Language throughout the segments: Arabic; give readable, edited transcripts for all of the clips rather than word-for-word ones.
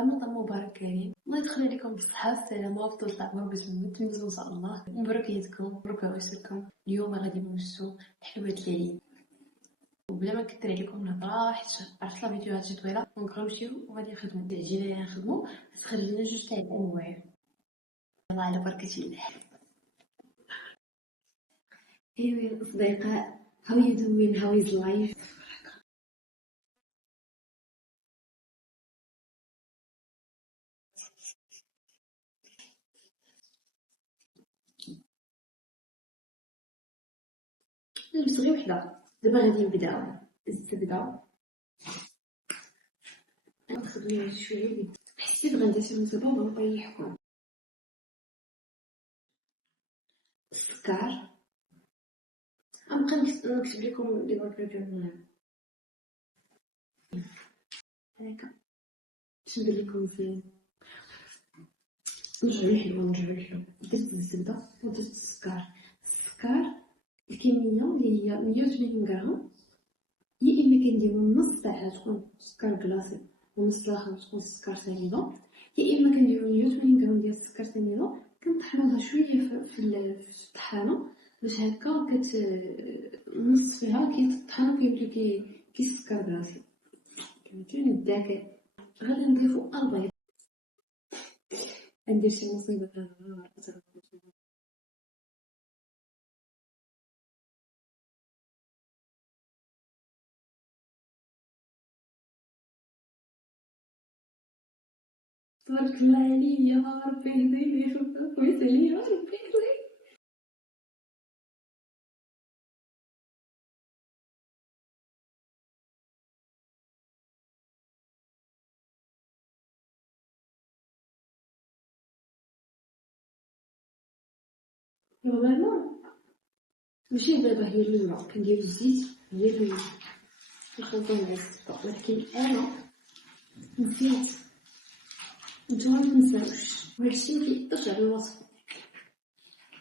رمضان مبارك كريم، الله يدخل عليكم بالصحة والسلامة وأفضل طعم ربي تميزو إن شاء الله. مبروك عيدكم، مبروك عواشركم. اليوم غادي نوجدو حلويات العيد، وبلا ما نكثر عليكم الهضرة حيت عرفت لا فيديوهات جات طويلة، دونك غنمشيو وغادي نخدمو العجينة اللي غنخدمو تخرج لنا جوج تاع الأنواع. يلا على بركة الله. أيوا الأصدقاء، how you doing, how is life؟ نلبس غير وحدة، دابا غادي نبداو. نبداو نخدمو شوية، حسيت غندير شي مسابقة ونطيحكم. السكر غنبقى نكتب لكم لي غنبريبيو هكا باش ندير لكم مزيان. نرجعو للحلوة. درت الزبدة ودرت السكر الكمية اللي هي 180 غرام، يا إما كنديرو نص تاعها تكون سكر كلاصي ونص الآخر تكون سكر سنيدة، يا إما كنديرو 180 غرام ديال السكر سنيدة كنطحنوها شوية في الطحانة باش هكا نصفيها كيتطحن وكيولي كيسكر كلاصي. فهمتوني الذكاء. غادي نضيفو البيض. ندير شي مصيبة تبارك الله عليا، يا ربي يهديني خويا عليا، يا ربي يهديني. نورمالمون ماشي دابا هي الأولى كندير الزيت هي الأولى نخلطو مع الزبدة، ولكن أنا نسيت. نتوما متنساوش وهادشي مكيأثرش على الوصفة،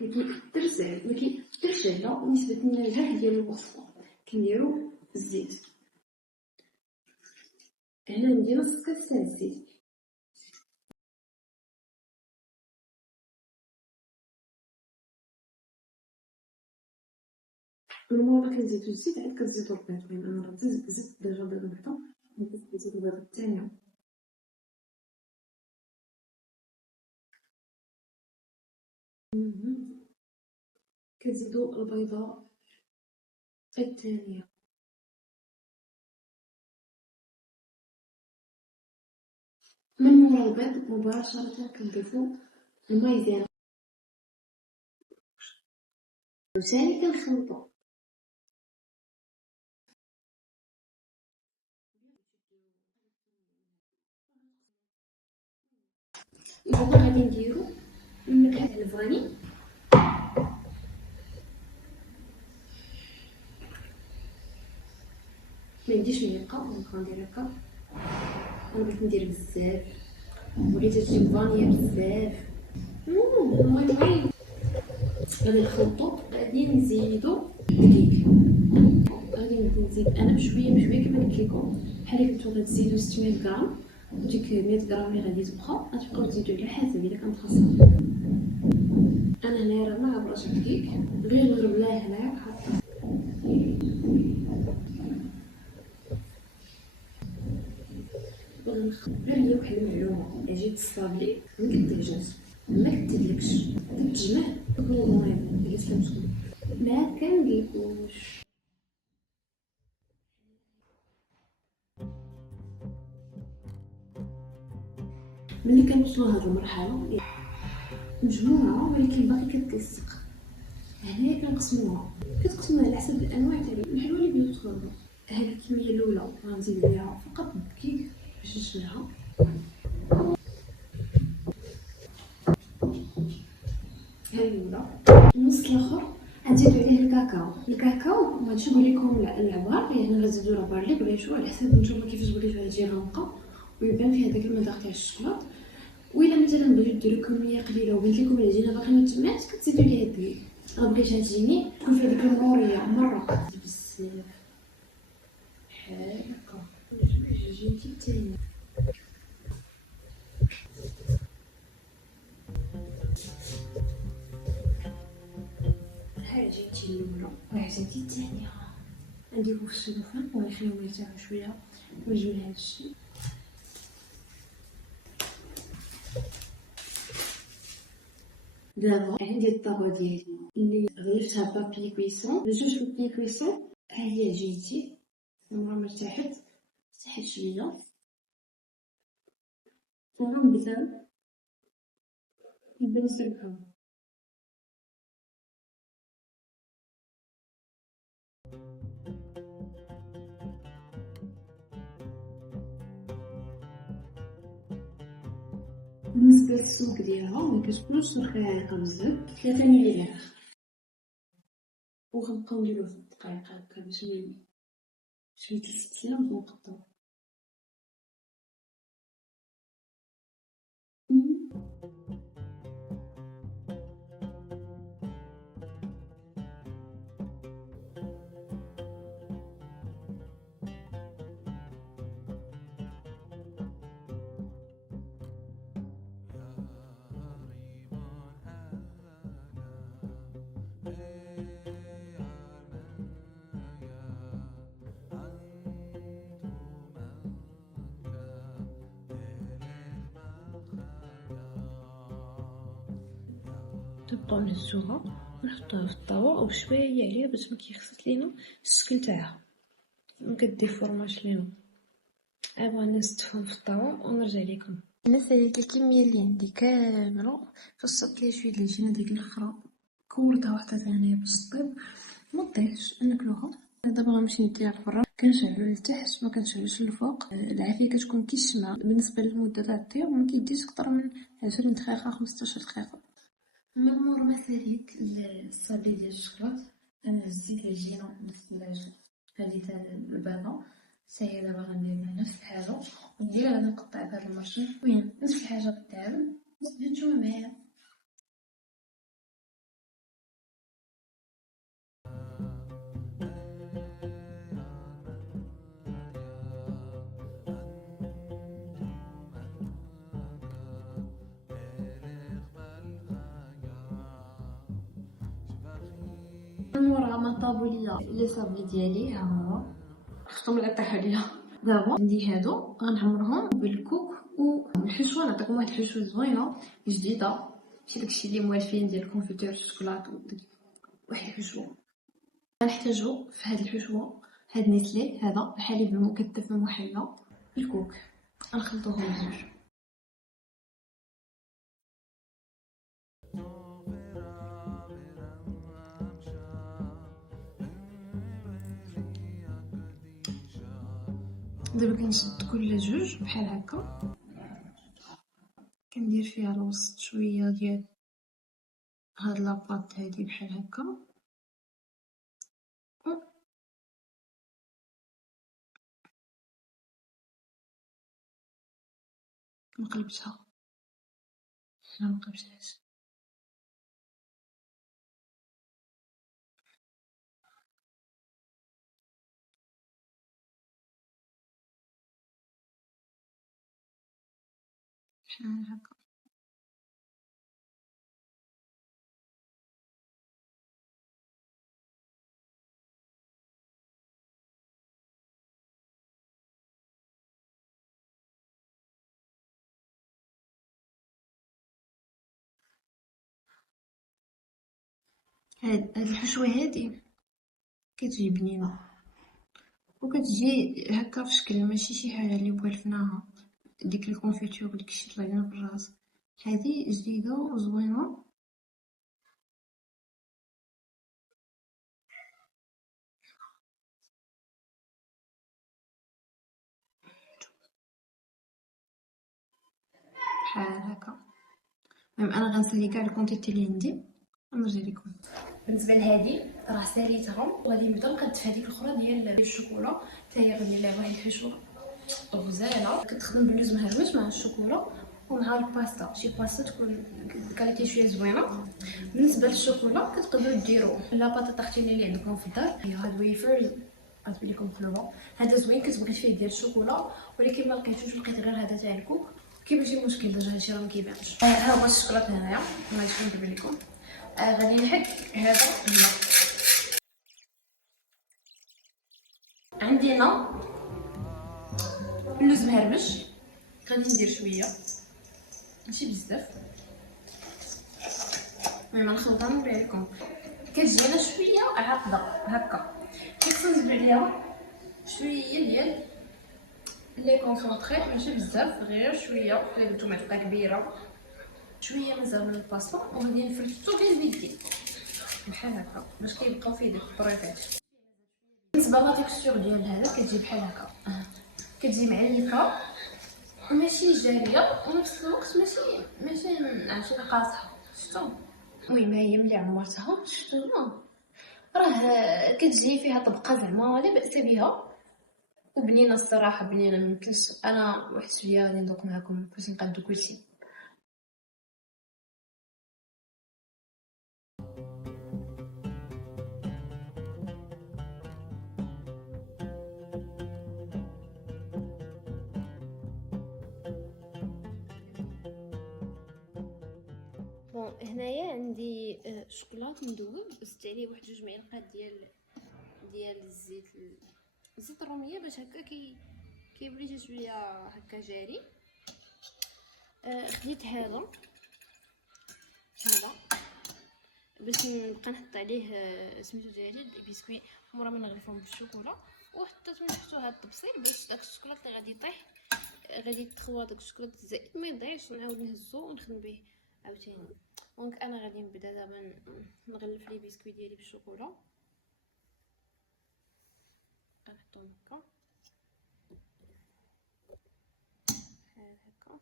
مكيأثرش على نسبة النجاح ديال الوصفة. كنديرو الزيت، هنا ندير نص كاس تاع الزيت. نورمالمون كنزيدو الزيت عاد كتزيدو البيض، يعني أنا زدت ديجا بيضة وحدة، نزيد البيضة الثانية. كتزيدو البيضة الثانية. من مورا البيض مباشرة كنضيفو المايزينا وثاني كنخلطو. دابا غادي نديرو النكهة الفاني. منديرش معلقة، ندير هكا. أنا بغيت ندير بزاف، وليت تجيب فانيا بزاف. المهم غادي نخلطو. غادي نزيدو دقيق، غادي نزيد انا بشويه كما قلت لكم. بحال كنتو غتزيدو 600 غرام، وديك 100 غرام اللي غادي تبقى غتبقاو تزيدو على حسب الا كانت خاصها. انا هنايا راه ما عبرتش دقيق، غير نغربلاه هنايا حاطه. غير هي واحد المعلومه، عجينه الصابلي ما كتعجنش، ما كتدلكش، كتجمع تكون نظيفه. هي فهمتكم، ما كنديكوش. ملي كنوصلوا لهاد المرحله مجموعه ولكن باقي كتلصق، هنايا كنقسموها على حسب الانواع تاع الحلوى اللي بغيتو تخرجوا. هاد الكميه الاولى غنزيد عليها فقط الدقيق باش نشملها. هاد الاولى. النص الاخر غنزيدو عليه الكاكاو. مغاديش نقول لكم العبار، يعني غنزيدو العبار اللي بغيتو على حسب نتوما كيفاش بغيتو تجي غامقه ويبان فيها داك المذاق تاع الشكلاط. وإلا مثلا بغيتو ديرو كميه قليله وبانت لكم العجينه باقي ما تماتش كتزيدو ليها الدقيق. انا بغيتها تجيني تكون فيها ديك الموريه مره بزاف بحال هكا. عجينتي الثانيه حاجتي الاولى. وحاجتي الثانيه نديرو في السلوفان ونخليهم يرتاحوا شويه ونجيو لهذا الشيء. دابا عندي الطابه ديالي اللي غلفتها بابي كويسون بجوج بابي كويسون. ها هي جيتي مرة ارتاحت شويه ونبدا نسلكها. بالنسبه للسوق ديالها مكتكونش رقيقه بزاف، 3 مليلتر، وغنبقاو نديروه في الدقائق هكا باش يتسلم ونقطعو. تبقاو نهزوها ونحطوها في الطاوة وشويه عليها باش ما كيخسرش لينا الشكل تاعها، ما كديفورماش لينا. ابغى نستفهم في الطاوة ونرجع لكم. انا ساليت الكميه اللي عندي كامله فصلت لي شويه العجينه ديك الاخرى كورتها وحطيتها هنايا باش طيب ما تطيحش ناكلوها. دابا غنمشي نديها للفران، كنشعلو لتحت ما كنشعلوش للفوق. العافيه كتكون كيشمع. بالنسبه للمده تاع الطياب ما كيديش اكثر من 20 دقيقه 15 دقيقه. من مور ما ساليت الصابي ديال الشكلاط انا هزيت العجينه نفس هذه تاع البابا ساهي. دابا غندير نفس الحاجه وندير غادي نقطع بهذا المرشد وين نفس الحاجه غتعمل نتوما معايا. مورا ما طابو ليا لي صابي ديالي ها هو شفتهم اللي طاح عليا. دابا عندي هادو غنعمرهم بالكوك والحشوه. نعطيكم واحد الحشوه زوينه جديده ماشي داكشي اللي موالفين ديال الكونفيتور الشوكولاط. واحد الحشوه غنحتاجو في هاد الحشوه هاد نيسلي، هذا الحليب المكثف المحلى، الكوك غنخلطوهم بزوج. دابا كنشد كل جوج بحال هكا، كندير فيها الوسط شويه ديال هاد لاباط هادي بحال هكا نقلبتها. لا مقلبتهاش. بحال هكا. هاد الحشوه هادي كتجي بنينه وكتجي هكا في شكل ماشي شي حاجه اللي بغيتناها ديك الكونفيتور داكشي طلع لنا بالراس. هذه جديده وزوينه. بحال هكا. المهم انا غنسالي كاع الكونتيتي اللي عندي ونرجع لكم. بالنسبه لهذه راه ساليتها وغادي نبدا نقدف هذيك الاخرى ديال الشوكولا حتى هي غندير لها واحد الحشوه غزاله كتخدم باللوز مهروس مع الشوكولا ومع الباستا. شي باستا تكون كاليتي شويه زوينه. بالنسبه للشوكولا كتقدروا ديروا لا بطاطا اختياريه اللي عندكم في الدار. هي هاد ويفرز غتبان لكم قلوبه. هذا زوين كتبغي فيه ديال الشوكولا ولكن ما لقيتوش لقيت غير هذا تاع الكوك. كيفاش مشكل دابا هادشي راه ما كيبانش. ها هو الشوكولاط هنايا ما غاديش ندير لكم. غادي نحك هذا هنا هنا اللوز مهرمش، غادي ندير شويه ماشي بزاف، المهم نخلطها ونوريها لكم. كتجينا شويه عاقده هكا، خصنا نزيدو عليها شويه ديال لي كونسونطري ماشي بزاف، غير شويه بحال قلتو معلقه كبيره، شويه مازال من الباستا، وغادي نفرشتو غير بيدي بحال هكا باش كيبقاو فيه ديك البريطات. بالنسبه لا تيكستور ديال هذا كتجي بحال هكا، كتجي معليكه ماشي جاريه ونفس الوقت ماشي عرفتي قاصحه، شفتوا. المهم ها هي ملي عمرتها شفتوا راه كتجي فيها طبقه زعما لا باس بها وبنينه الصراحه، بنينه. ميمكنش انا واحد شويه غادي ندوق معكم باش نقادو كلشي. بون هنايا عندي شوكولات مذوب، زدت عليه واحد 2 معالق ديال الزيت الروميه باش هكا كيولي شويه هكا جاري. خديت هذا باش نبقى نحط عليه سميتو ديالي البسكويت مورا ما نغلفهم بالشوكولا، وحطيت من تحتو هاد التبصيل باش داك الشوكولات اللي غادي يطيح غادي تخوى داك الشوكولات الزائد ما يضيعش، ونعاود نهزو ونخدم به عاوتاني. دونك انا غادي نبدا دابا نغلف لي بسكويت ديالي بالشوكولا، غنحطهم هكا بحال هكا.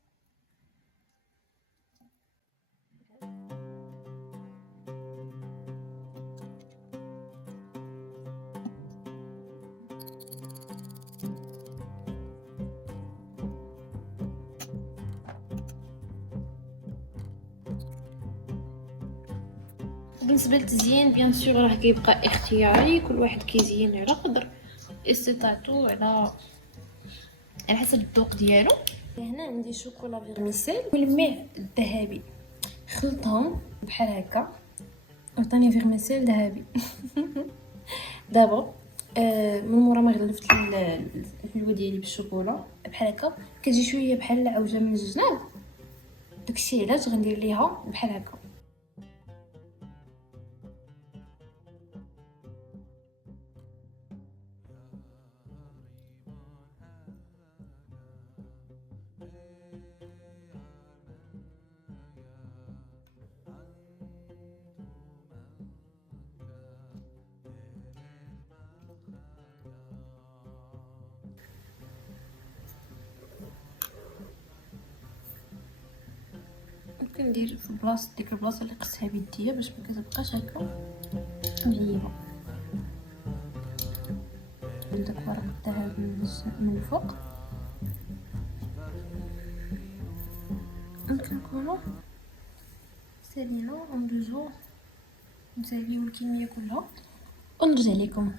بالنسبه للتزيين بيان سور راه كيبقى اختياري، كل واحد كيزين على قدر استطاعته على حسب الذوق ديالو. هنا عندي شوكولا فيرميسيل والماء الذهبي، خلطهم بحال هكا عطاني فيرميسيل ذهبي. دابا من مورا ما غلفت الحلوه ديالي بالشوكولا بحال هكا كتجي شويه بحال العوجه من الجناب، داكشي علاش غندير ليها بحال هكا. ممكن ندير في بلاصه ديك البلاصه اللي قصتها بيديا باش ما كتبقاش هكا مغيبه. داك ورق الذهب من الفوق نكونوا سالينا وندوزو نساليو الكميه كلها ونرجع لكم.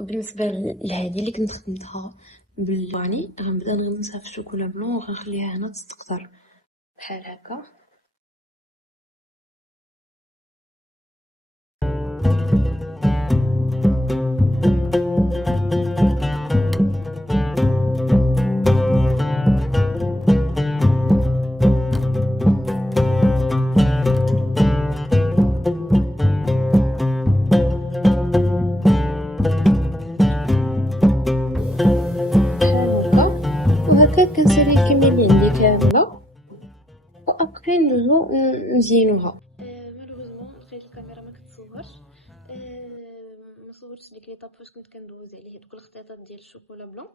بالنسبه لهذه اللي كنت خدمتها بالفاني غنبدا نغمسها في الشوكولا بلون وغنخليها هنا تستقطر بحال هكا. كنسالي الكميه اللي عندي كامله وابقي نجو نزينوها. مالوغوزمون لقيت الكاميرا ما كتصورش، ما صورتش ديك ليطاب فاش كنت كندوز عليه هذوك الخطيطات ديال الشوكولا بلون،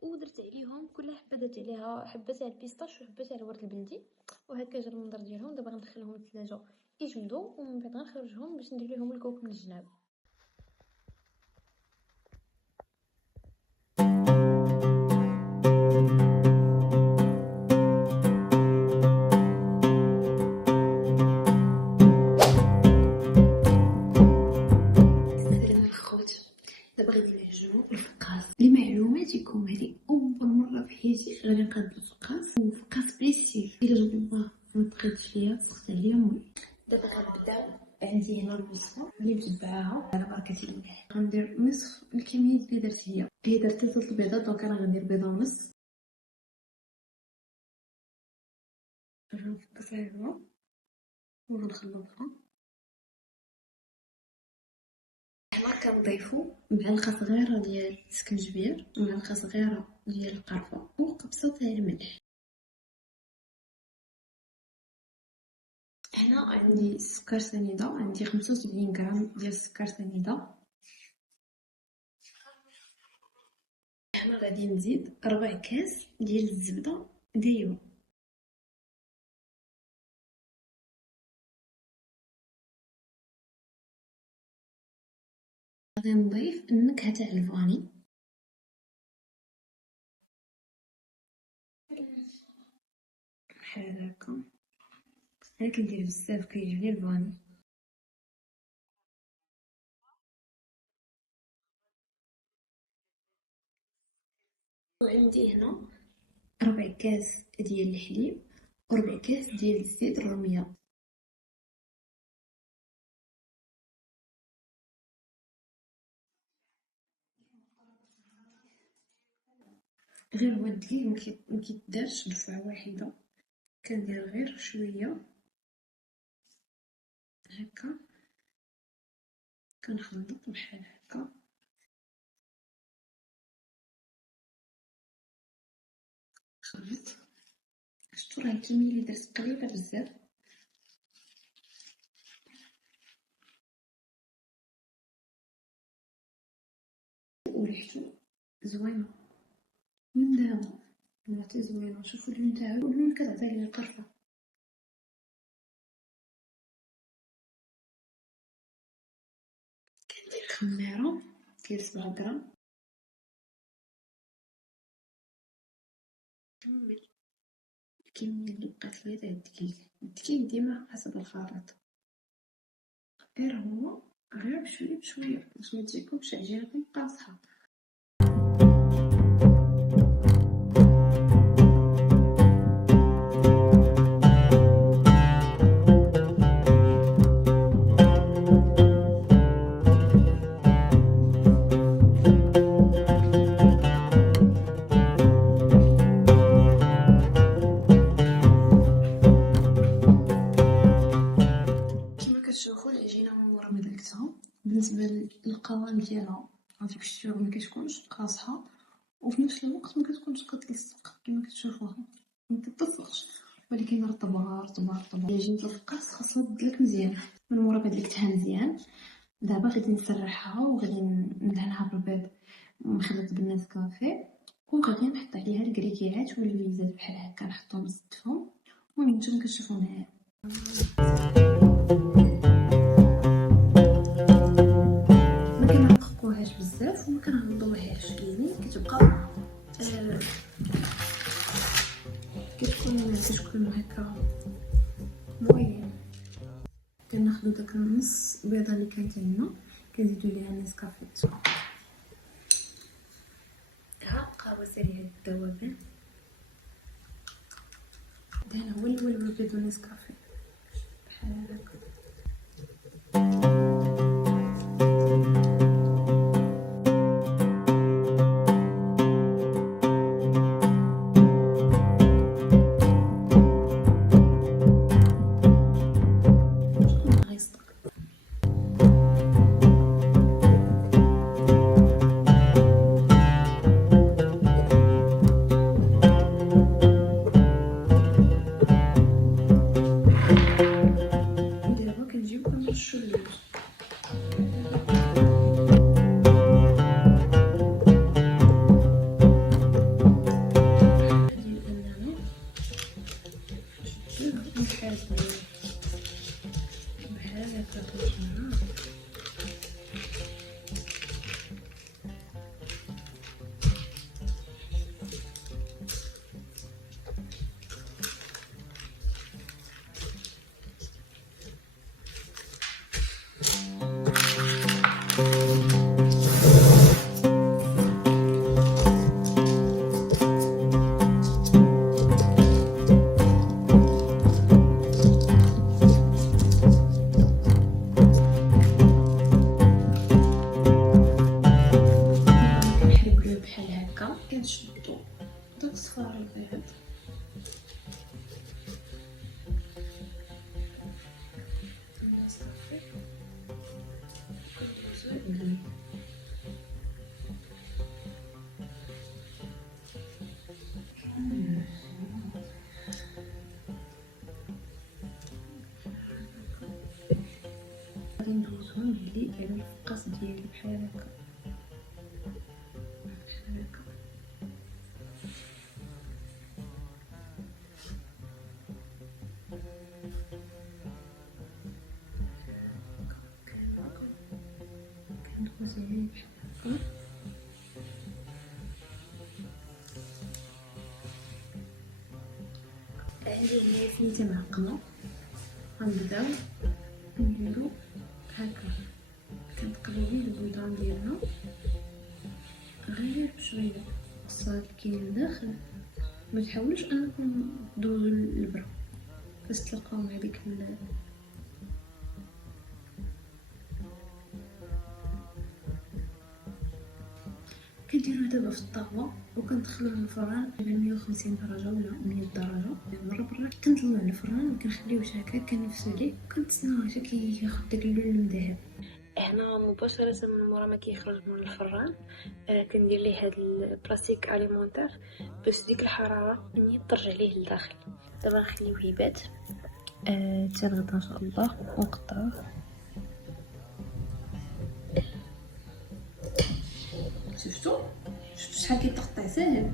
ودرت عليهم كل حبه درت عليها حبه تاع البيستاش وحبه تاع الورد البلدي، وهكا جا المنظر ديالهم. دابا غندخلهم للثلاجه يجمدوا ومن بعد غنخرجهم باش ندير لهم الكوك من الجناب. قدام عندي هنا البصله اللي متبعاها على بركه الله. غندير نصف الكميه اللي درت هي درت 3 بيضات، دونك انا غندير بيضه ونص. غنفكسها هنا وغنخلطها. هنا كنضيفو معلقه صغيره ديال السكنجبير ومعلقه صغيره ديال القرفه وقبصه تاع الملح. هنا عندي سكر سنيده، عندي 75 غرام ديال السكر سنيده. هنا غادي نزيد 4 كاس ديال الزبده دايبه. غادي نضيف النكهه تاع الفاني بحال هكا. انا كندير بزاف، كيعجبني الفاني. وعندي هنا 4 كاس ديال الحليب و4 كاس ديال الزيت الروميه. غير هو الدقيق مكيدارش دفعه واحده، كندير غير شويه هكا، كنخلط بحال هكا. خلط. شفتو راه الكميه اللي درت قليله بزاف. وريحتو زوينه من دابا، ريحتو زوينه. شوفوا اللون تاعو، اللون كتعطيه لي القرفه. كندير خميره ديال 7 غرام. كمل الكميه اللي بقات ليا تاع الدقيق ديما حسب الخليط. غير هو غير بشويه بشويه باش ما تجيكمش عجينكم قاصحه. كتشوفوا العجينه من ورا ما دلكتها. بالنسبه للقوام ديالها غاديك الشويه ما كتكونش قاصحه، وفي نفس الوقت ما كتكونش كتلصق كما كتشوفوها، ما كتلصقش، ولكن رطبه رطبه رطبه. العجينه الفقاس خاصها تدلك مزيان. من مورا ما دلكتها مزيان دابا غادي نسرحها وغادي ندهنها بالبيض مخلط بالنسكافيه، وغادي نحط عليها الكريكيات والليزات بحال هكا، نحطهم نزدفهم وانتم كتشوفوا معايا. ما كنرققوهاش بزاف وما كنغلظوهاش، يعني كتبقى كتكون هكا موين. كناخدو داك النص بيضه اللي كانت عندنا كنزيدو ليها النسكافيه. ها قهوه سريعه الذوبان. هذا هو البيض والنسكافيه بحال هكا. تفهم بلي على الفقاس ديالي بحال هكا كندوزيه بحال هكا. عندي هنايا سميتها معقمه، غنبداو نديرو هكا، كنقلبي البيضان ديالنا غير بشويه الصاد كاين لداخل، ما تحاولوش انكم تدوزو البرا باش تلقاو مع ديك كنديرو دابا في الطاوه وكندخلوه للفران على 150 درجه ولا 100 درجه مره برا. كنطلعو للفران وكنخليوه هكا كنفسو عليه وكنتسناو حتى كياخد داك اللون المذهب. هنا مباشره من مورا ما كيخرج من الفران كندير ليه هاد البلاستيك اليمونتير باش ديك الحراره ملي ترجع ليه لداخل. دابا نخليوه يبات حتى الغدا ان شاء الله ونقطعوه. شفتوا شحال كيتقطع ساهل.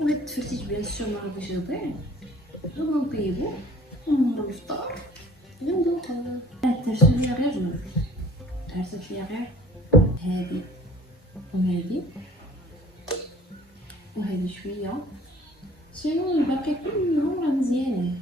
وهاد التفرتيت ديال الشمر باش يضيع غير نطيبو ونمرو الفطار ندوقو. درت ليا غير جوج، درت ليا غير هادي وهادي وهادي شويه، سينو الباقي كلهم راه مزيانين.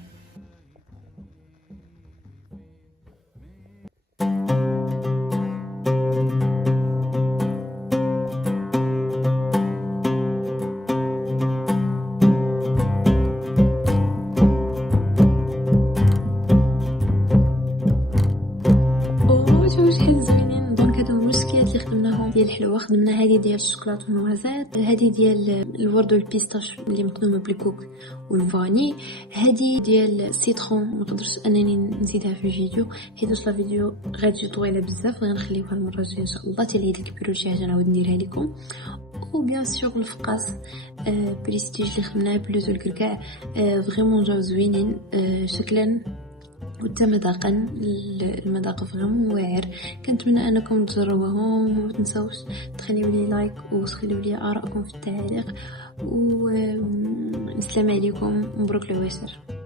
ديال الحلوى خدمنا هذه ديال الشوكولاط والنوازات، هذه ديال الورد والبيستاش اللي مخدومه بالكوك والفاني، هذه ديال السيترون ما نقدرش انني نزيدها في الفيديو حيت لا فيديو غتجي طويله بزاف، غنخليوها المره الجايه ان شاء الله. حتى العيد الكبير شي حاجه نعاود نديرها لكم. وبيان سور الفقاس بريستيج اللي خدمناه بلوز والكركاع فريمون جاو زوينين شكلا وحتى مذاقا. المذاق فريمون واعر. كنتمنى انكم تجربوهم وما تنساوش تخليو لي لايك وتخليو لي ارائكم في التعليق. والسلام عليكم، مبروك العواشر.